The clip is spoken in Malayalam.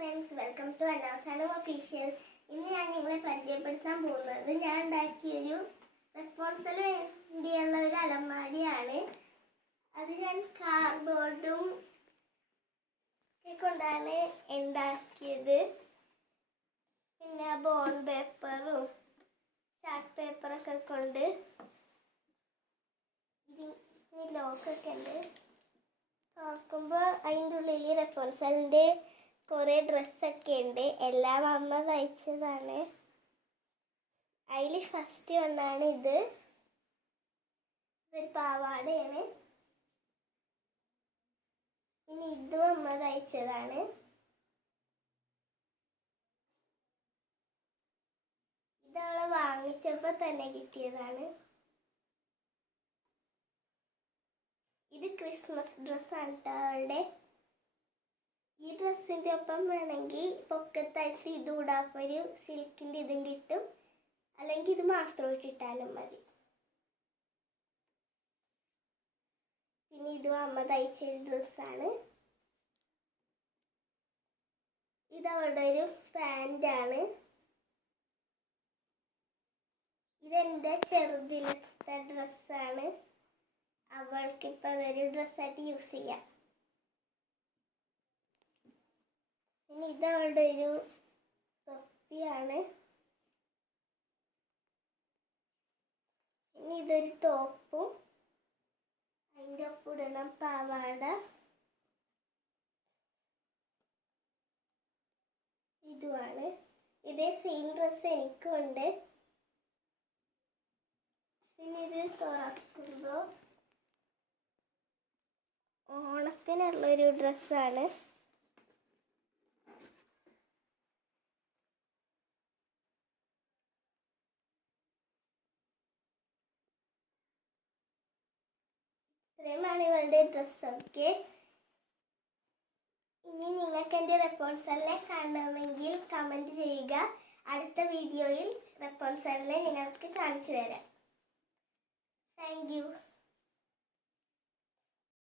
ഫ്രണ്ട്സ്, വെൽക്കം ടു അനാസാനം ഒഫീഷ്യൽ. ഇന്ന് ഞാൻ നിങ്ങളെ പരിചയപ്പെടുത്താൻ പോകുന്നത് ഞാൻ ഉണ്ടാക്കിയൊരു റെസ്പോൺസിന് വേണ്ടിയുള്ള ഒരു അലമാരിയാണ്. അത് ഞാൻ കാർഡ്ബോർഡും കൊണ്ടാണ് ഉണ്ടാക്കിയത്. പിന്നെ ബോണ്ട് പേപ്പറും ചാർട്ട് പേപ്പറൊക്കെ കൊണ്ട് ലോക്കൊക്കെ ഉണ്ട്. നോക്കുമ്പോൾ അതിൻ്റെ ഉള്ളിൽ റെസ്പോൺസിൻ്റെ കുറേ ഡ്രസ്സൊക്കെ ഉണ്ട്. എല്ലാം അമ്മ തയ്ച്ചതാണ്. അതിൽ ഫസ്റ്റ് ഒന്നാണ് ഇത്. ഇതൊരു പാവാടയാണ്. ഇനി ഇതും അമ്മ തയ്ച്ചതാണ്. ഇതവളെ വാങ്ങിച്ചപ്പോൾ തന്നെ കിട്ടിയതാണ്. ഇത് ക്രിസ്മസ് ഡ്രസ്സാണ് കേട്ടോ അവളുടെ. ഈ ഡ്രസ്സിൻ്റെ ഒപ്പം വേണമെങ്കിൽ പൊക്കത്തായിട്ട് ഇത് ഇടാപ്പോൾ ഒരു സിൽക്കിൻ്റെ ഇതും കിട്ടും. അല്ലെങ്കിൽ ഇത് മാത്രം ഇട്ടിട്ടാലും മതി. പിന്നെ ഇതും അമ്മ തയ്ച്ച ഡ്രസ്സാണ്. ഇതവളുടെ ഒരു പാൻറ്റാണ്. ഇതെൻ്റെ ചെറുതിലത്തെ ഡ്രസ്സാണ്. അവൾക്കിപ്പോൾ അതൊരു ഡ്രസ്സായിട്ട് യൂസ് ചെയ്യാം. ഇനി ഇതവളുടെ ഒരു തൊപ്പിയാണ്. ഇനി ഇതൊരു ടോപ്പും അതിൻ്റെ ഒപ്പം ഇടണം പാവാട. ഇതുമാണ്. ഇതേ സെയിം ഡ്രസ്സ് എനിക്കുണ്ട്. പിന്നെ ഇത് തുറക്കുമ്പോൾ ഓണത്തിനുള്ളൊരു ഡ്രസ്സാണ്. ഇത്രയുമാണ് ഇവളുടെ ഡ്രസ്സൊക്കെ. ഇനി നിങ്ങൾക്ക് എൻ്റെ റെസ്പോൺസറിനെ കാണണമെങ്കിൽ കമൻറ്റ് ചെയ്യുക. അടുത്ത വീഡിയോയിൽ റെസ്പോൺസറിനെ നിങ്ങൾക്ക് കാണിച്ചു തരാം. Thank you.